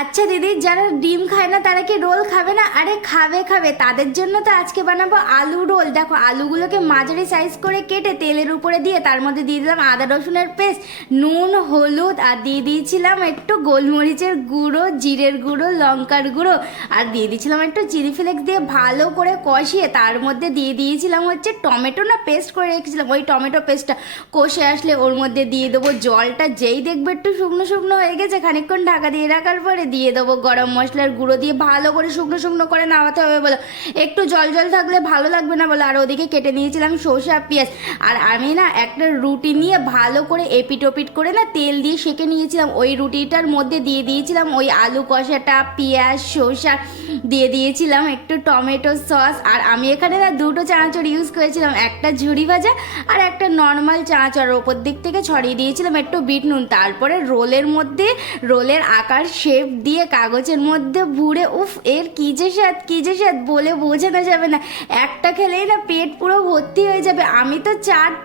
আচ্ছা দিদি, যারা ডিম খায় না তারা কি রোল খাবে না? আরে খাবে খাবে, তাদের জন্য তো আজকে বানাবো আলু রোল। দেখো আলুগুলোকে মাঝারি সাইজ করে কেটে তেলের উপরে দিয়ে তার মধ্যে দিয়ে দিলাম আদা রসুনের পেস্ট, নুন, হলুদ, আর দিয়ে দিয়েছিলাম একটু গোলমরিচের গুঁড়ো, জিরের গুঁড়ো, লঙ্কার গুঁড়ো, আর দিয়ে দিয়েছিলাম একটু চিলি ফ্লেক্স দিয়ে ভালো করে কষিয়ে তার মধ্যে দিয়ে দিয়েছিলাম হচ্ছে টমেটো না পেস্ট করে রেখেছিলাম, ওই টমেটো পেস্টটা কষে আসলে ওর মধ্যে দিয়ে দেবো জলটা। যেই দেখবে একটু শুকনো শুকনো হয়ে গেছে, খানিকক্ষণ ঢাকা দিয়ে রাখার পরে দিয়ে দেবো গরম মশলার গুঁড়ো দিয়ে ভালো করে শুকনো শুকনো করে নামাতে হবে বলো। একটু জল জল থাকলে ভালো লাগবে না বলো। আর ওদিকে কেটে নিয়েছিলাম সর্ষে আর পেঁয়াজ। আর আমি না একটা রুটি নিয়ে ভালো করে এপিট ওপিট করে না তেল দিয়ে সেঁকে নিয়েছিলাম। ওই রুটিটার মধ্যে দিয়ে দিয়েছিলাম ওই আলু কষাটা, পেঁয়াজ, সর্ষা, দিয়ে দিয়েছিলাম একটু টমেটো সস। আর আমি এখানে না দুটো চানাচুর ইউজ করেছিলাম, একটা ঝুরি ভাজা আর একটা নর্মাল চানাচুর। ওপর দিক থেকে ছড়িয়ে দিয়েছিলাম একটু বিট নুন। তারপরে রোলের মধ্যে রোলের আকার শেপ দিয়ে কাগজের মধ্যে ভুড়ে, উফ এর কী যে স্বাদ, কী যে স্বাদ বলে বোঝানো যাবে না। একটা খেলেই না পেট পুরো ভর্তি হয়ে যাবে। আমি তো চারটা